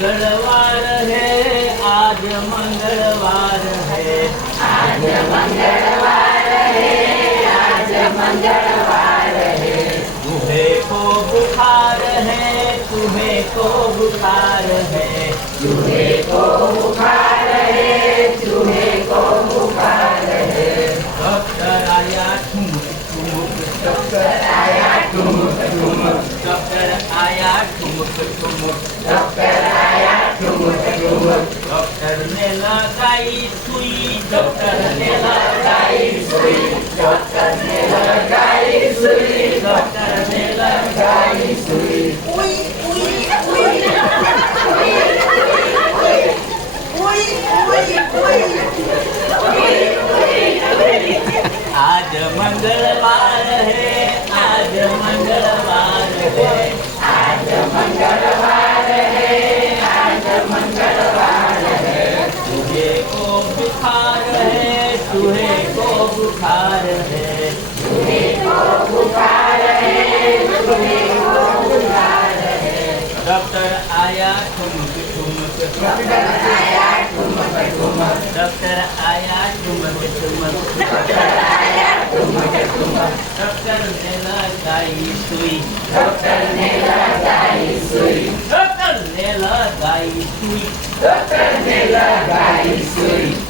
मंगलवार है आज मंगलवार है, आज मंगलवार है। आज मंगलवार है, तुम्हें को बुखार है। तुम्हें को बुखार है। तुम्हें को बुखार डॉक्टर आया ठुमक ठुमक डॉक्टर आया ठुमक ठुमक डॉक्टर आया ठुमक ठुमक डॉक्टर आया ठुमक ठुमक डॉक्टर ने लगाई सुई डॉक्टर ने लगाई सुई डॉक्टर ने लगाई सुई डॉक्टर ने लगाई सुई आज मंगलवार है आज मंगलवार है आज मंगलवार है आज मंगलवार है तुझे को बुखार है तुझे को बुखार है तुझे को बुखार है तुझे को बुखार है डॉक्टर आया ठुमक ठुमक डॉक्टर आया ठुमक ठुमक डॉक्टर आया ठुमक ठुमक डॉक्टर आया ठुमक